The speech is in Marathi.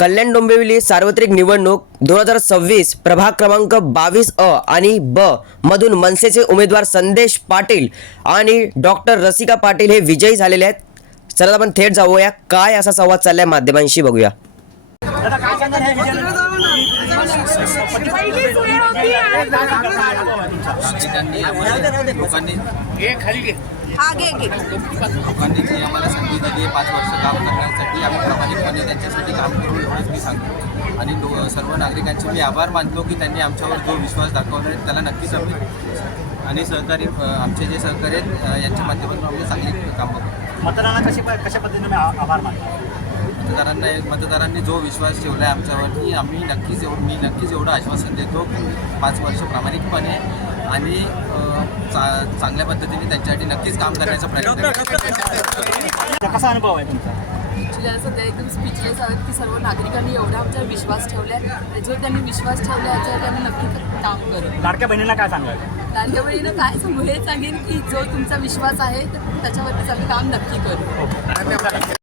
कल्याण डोंबिवली सार्वत्रिक निवडणूक 2026 प्रभाग क्रमांक 22 अ आणि ब मधून मनसेचे उमेदवार संदेश पाटील आणि डॉक्टर रसिका पाटील हे विजयी झालेले आहेत। चला आपण थेट जाऊया काय असा संवाद चाललाय माध्यमांशी बघूया। लोकांनी जी आम्हाला संधी दिली आहे 5 वर्ष काम करण्यासाठी, आम्ही प्रामाणिकपणे त्यांच्यासाठी काम करू एवढंच मी सांगतो। आणि सर्व नागरिकांचे मी आभार मानतो की त्यांनी आमच्यावर जो विश्वास दाखवला आहे त्याला नक्कीच आम्ही आणि सहकारी आमचे जे सहकारी आहेत यांच्या माध्यमातून आम्ही चांगली कामं करू। मतदारांना कशा पद्धतीने आभार मानतो? मतदारांनी जो विश्वास ठेवला आहे आमच्यावर की मी नक्कीच एवढं आश्वासन देतो की 5 वर्ष प्रामाणिकपणे आणि चांगल्या पद्धतीने त्यांच्यासाठी नक्कीच काम करण्याचा प्रयत्न करू। कसा अनुभव आहे तुमचा? ॲक्च्युली सध्या एकदम स्पीचलेस आहोत की सर्व नागरिकांनी एवढा आमच्यावर विश्वास ठेवला आहे, त्याच्यावर त्यांनी विश्वास ठेवला याच्यावर त्यांनी नक्की काम करू। लाडक्या बहिणीला काय सांगाल? लाडक्या बहिणीनं काय सांगू हे सांगेन की जो तुमचा विश्वास आहे त्याच्यावरती आम्ही काम नक्की करू।